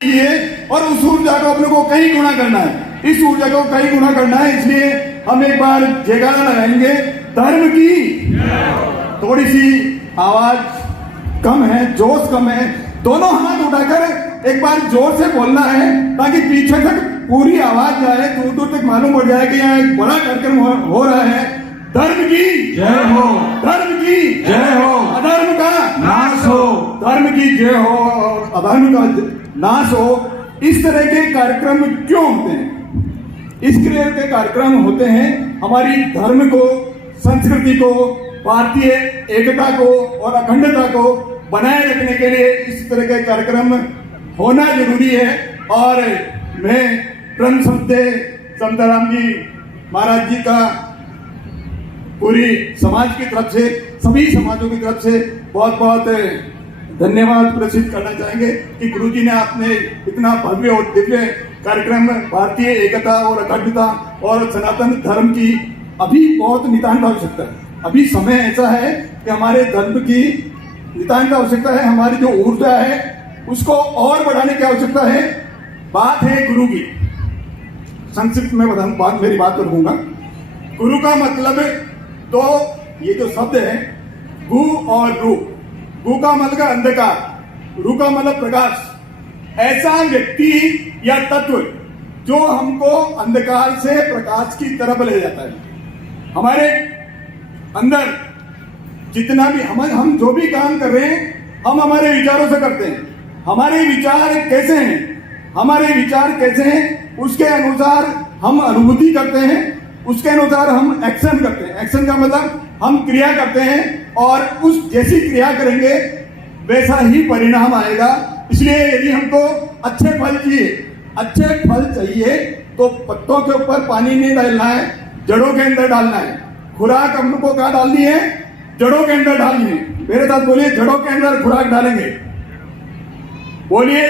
लिए और उस ऊर्जा को अपने को कई गुना करना है। इस ऊर्जा को कई गुना करना है, इसलिए हम एक बार जयकारा लगाएंगे धर्म की। थोड़ी सी आवाज कम है, जोश कम है, दोनों हाथ उठाकर एक बार जोर से बोलना है ताकि पीछे तक पूरी आवाज जाए, दूर दूर तक मालूम पड़ जाए कि यहाँ एक बड़ा कार्यक्रम हो रहा है। धर्म की जय हो, धर्म की जय हो, अधर्म का नाश हो। धर्म की जय हो और अधर्म का नाश हो। इस तरह के कार्यक्रम क्यों होते हैं? इस तरह के कार्यक्रम होते हैं हमारी धर्म को, संस्कृति को, भारतीय एकता को और अखंडता को बनाए रखने के लिए इस तरह के कार्यक्रम होना जरूरी है। और मैं परम संते संताराम जी महाराज जी का पूरी समाज की तरफ से, सभी समाजों की तरफ से बहुत बहुत धन्यवाद प्रसिद्ध करना चाहेंगे कि गुरुजी ने आपने इतना भव्य और दिव्य कार्यक्रम भारतीय एकता और अखंडता और सनातन धर्म की अभी बहुत नितांत आवश्यकता है। अभी समय ऐसा है कि हमारे धर्म की नितांत आवश्यकता है, हमारी जो ऊर्जा है उसको और बढ़ाने की आवश्यकता है। बात है गुरु की, संक्षिप्त में बताऊं, मेरी बात करूंगा। गुरु का मतलब तो ये जो शब्द है गु और रू, गु का मतलब अंधकार, रू का मतलब प्रकाश। ऐसा व्यक्ति या तत्व जो हमको अंधकार से प्रकाश की तरफ ले जाता है। हमारे अंदर जितना भी हम जो भी काम कर रहे हैं हम हमारे विचारों से करते हैं। हमारे विचार कैसे हैं, हमारे विचार कैसे हैं, उसके अनुसार हम अनुभूति करते हैं, उसके अनुसार हम एक्शन करते हैं। एक्शन का मतलब हम क्रिया करते हैं और उस जैसी क्रिया करेंगे वैसा ही परिणाम आएगा। इसलिए यदि हमको अच्छे फल चाहिए तो पत्तों के ऊपर पानी नहीं डालना है, जड़ों के अंदर डालना है। खुराक हमको कहाँ डालनी है? जड़ों के अंदर डालनी है। मेरे साथ बोलिए, जड़ों के अंदर खुराक डालेंगे। बोलिए,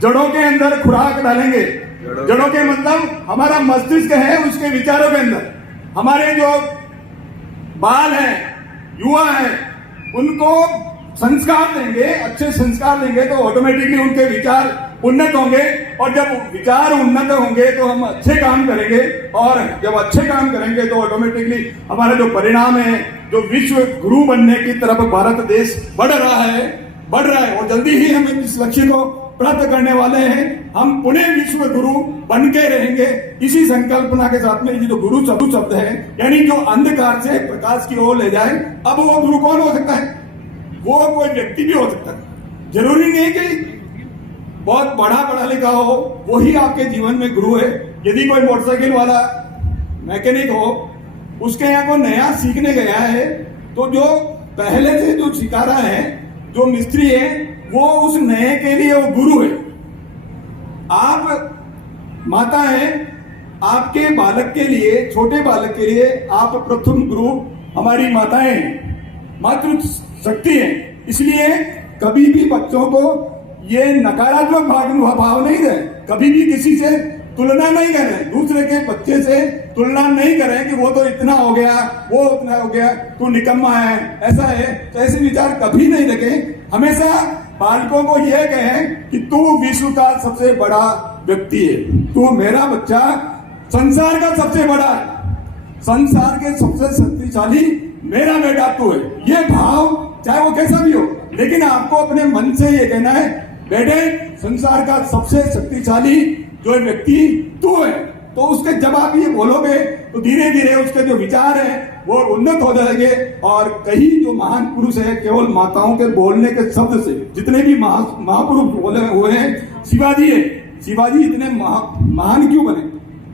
जड़ों के अंदर खुराक डालेंगे। जड़ों के मतलब हमारा मस्तिष्क है, उसके विचारों के अंदर हमारे जो बाल हैं, युवा हैं, उनको संस्कार देंगे, अच्छे संस्कार देंगे तो ऑटोमेटिकली उनके विचार उन्नत होंगे। और जब विचार उन्नत होंगे तो हम अच्छे काम करेंगे, और जब अच्छे काम करेंगे तो ऑटोमेटिकली हमारा जो परिणाम है, जो विश्व गुरु बनने की तरफ भारत देश बढ़ रहा है और जल्दी ही हम इस लक्ष्य को प्राप्त करने वाले हैं। हम पुणे विश्व गुरु बन के रहेंगे। इसी संकल्पना के साथ में ये जो गुरु शब्द है, यानी जो अंधकार से प्रकाश की ओर ले जाए। अब वो गुरु कौन हो सकता है? वो कोई व्यक्ति भी हो सकता है। जरूरी नहीं कि बहुत पढ़ा लिखा हो वही आपके जीवन में गुरु है। यदि कोई मोटरसाइकिल वाला मैकेनिक हो, उसके यहाँ को नया सीखने गया है, तो जो पहले से जो सिखा रहा है, जो मिस्त्री है, वो उस नए के लिए वो गुरु है। आप माता हैं, आपके बालक के लिए, छोटे बालक के लिए आप प्रथम गुरु हमारी माताएं हैं, मातृ शक्ति है। इसलिए कभी भी बच्चों को ये नकारात्मक भाव नहीं दें, कभी भी किसी से तुलना नहीं करें, दूसरे के बच्चे से तुलना नहीं करें कि वो तो इतना हो गया, वो उतना हो गया, तू निकम्मा है, ऐसा है। तो ऐसे विचार कभी नहीं रखें। हमेशा बालकों को यह कहें कि तू विश्व का सबसे बड़ा व्यक्ति है, तू मेरा बच्चा संसार का सबसे बड़ा है, संसार के सबसे शक्तिशाली मेरा बेटा तू है। ये भाव चाहे वो कैसा भी हो, लेकिन आपको अपने मन से ये कहना है, बेटे संसार का सबसे शक्तिशाली जो व्यक्ति तू है। तो उसके जब आप ये बोलोगे तो धीरे धीरे उसके जो विचार है वो उन्नत हो जाएंगे। और कई जो महान पुरुष है, केवल माताओं के बोलने के शब्द से, जितने भी महापुरुष बोले हुए हैं, शिवाजी है, शिवाजी इतने महान क्यों बने?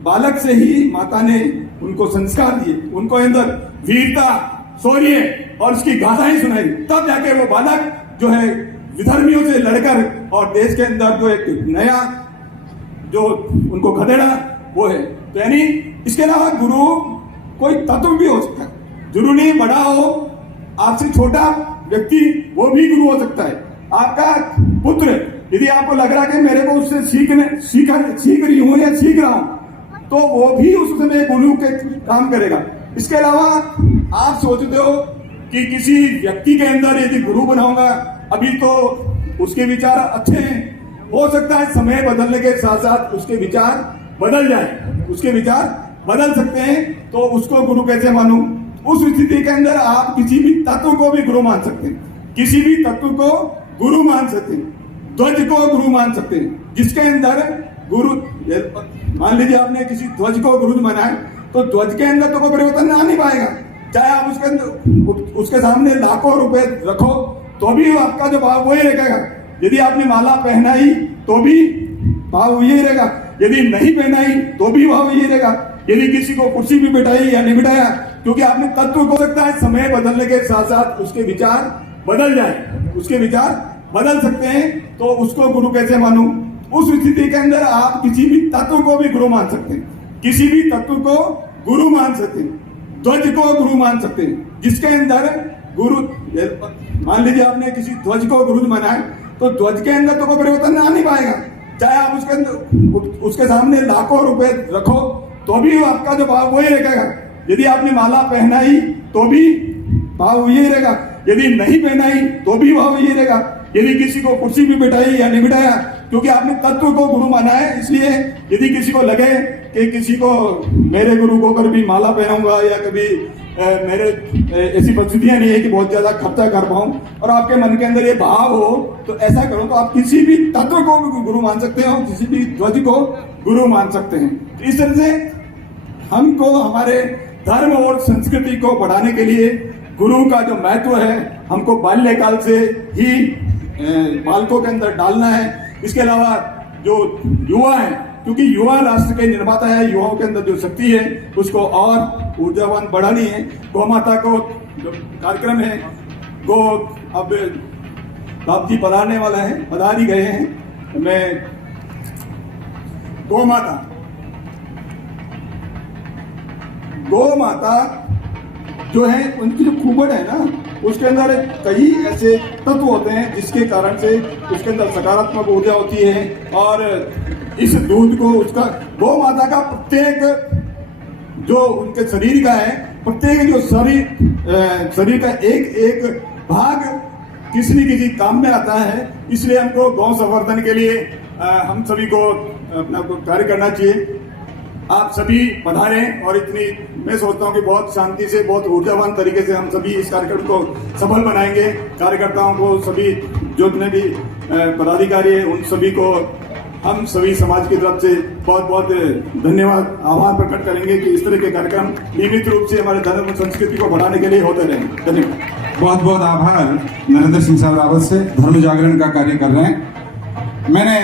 बालक से ही माता ने उनको संस्कार दिए, उनको अंदर वीरता, शौर्य और उसकी गाथाएं सुनाई, तब जाके वो बालक जो है विधर्मियों से लड़कर और देश के अंदर जो एक नया जो उनको खदेड़ा वो है। तो यानी इसके अलावा गुरु कोई तत्व भी हो सकता है, जरूरी नहीं बड़ा हो, आपसे छोटा व्यक्ति वो भी गुरु हो सकता है। आपका पुत्र, यदि आपको लग रहा है कि मेरे को उससे सीख रही हूं या सीख रहा हूं, तो वो भी उस समय गुरु के काम करेगा। इसके अलावा आप सोचते हो कि किसी व्यक्ति के अंदर यदि गुरु बनाऊंगा, अभी तो उसके विचार अच्छे हैं, हो सकता है समय बदलने के साथ साथ उसके विचार बदल जाए, उसके विचार बदल सकते हैं, तो उसको गुरु कैसे मानूं? उस स्थिति के अंदर आप किसी भी तत्व को भी गुरु मान सकते हैं, किसी भी तत्व को गुरु मान सकते हैं, ध्वज को गुरु मान सकते हैं, जिसके अंदर गुरु, मान लीजिए आपने किसी ध्वज को गुरु माना है, तो ध्वज के अंदर तो कोई परिवर्तन आ नहीं पाएगा, चाहे आप उसके अंदर उसके सामने लाखों रुपए रखो तो भी आपका जो भाव वही रहेगा। यदि आपने माला पहनाई तो भी भाव यही रहेगा, यदि नहीं पहनाई तो भी भाव यही रहेगा, यदि किसी को कुर्सी भी बिठाई या नहीं बिठाया, क्योंकि आपने तत्व को, सकता है समय बदलने के साथ साथ उसके विचार बदल जाए, उसके विचार बदल सकते हैं, तो उसको गुरु कैसे मानूं? उस स्थिति के अंदर आप किसी भी तत्व को भी गुरु मान सकते हैं, किसी भी तत्व को गुरु मान सकते हैं, ध्वज को गुरु मान सकते हैं, जिसके अंदर गुरु, मान लीजिए आपने किसी ध्वज को गुरु माना है, तो ध्वज के अंदर तो कोई परिवर्तन आ नहीं पाएगा, चाहे आप उसके अंदर उसके सामने लाखों रुपए रखो तो भी आपका जो भाव वही रहेगा, यदि आपने माला पहनाई तो भी भाव यही रहेगा, यदि नहीं पहनाई तो भी भाव यही रहेगा, यदि किसी को कुर्सी भी बिठाई या नहीं बिठाया, क्योंकि आपने तत्व को गुरु माना है। इसलिए यदि किसी को लगे कि किसी को मेरे गुरु को कभी माला पहनाऊंगा या कभी मेरे ऐसी परिस्थितियां नहीं है कि बहुत ज्यादा खर्चा कर पाऊं, और आपके मन के अंदर ये भाव हो, तो ऐसा करो तो आप किसी भी तत्व को गुरु मान सकते हो, किसी भी ध्वज को गुरु मान सकते हैं। इस तरह से हमको हमारे धर्म और संस्कृति को बढ़ाने के लिए गुरु का जो महत्व है, हमको बाल्यकाल से ही बालकों के अंदर डालना है। इसके अलावा जो युवा है, क्योंकि युवा राष्ट्र के निर्माता है, युवाओं के अंदर जो शक्ति है उसको और ऊर्जावान बढ़ानी है। गौ माता को जो कार्यक्रम है, गो अब बाप जी पधारने वाला है, पधार ही गए हैं। मैं गौ माता जो है, उनकी जो खूबड़ है ना, उसके अंदर कई ऐसे तत्व होते हैं जिसके कारण से उसके अंदर सकारात्मक ऊर्जा होती है, और इस दूध को, उसका गौ माता का प्रत्येक जो उनके शरीर का है, प्रत्येक जो शरीर का एक एक भाग किसी न किसी काम में आता है। इसलिए हमको गौ संवर्धन के लिए हम सभी को अपना कार्य करना चाहिए। आप सभी पधारें, और इतनी मैं सोचता हूं कि बहुत शांति से, बहुत ऊर्जावान तरीके से हम सभी इस कार्यक्रम को सफल बनाएंगे। कार्यकर्ताओं को, सभी जितने भी पदाधिकारी हैं, उन सभी को हम सभी समाज की तरफ से बहुत बहुत धन्यवाद, आभार प्रकट करेंगे कि इस तरह के कार्यक्रम नियमित रूप से हमारे धर्म और संस्कृति को बढ़ाने के लिए होते रहें। धन्यवाद। बहुत बहुत आभार नरेंद्र सिंह साहब रावत से, धर्म जागरण का कार्य कर रहे हैं। मैंने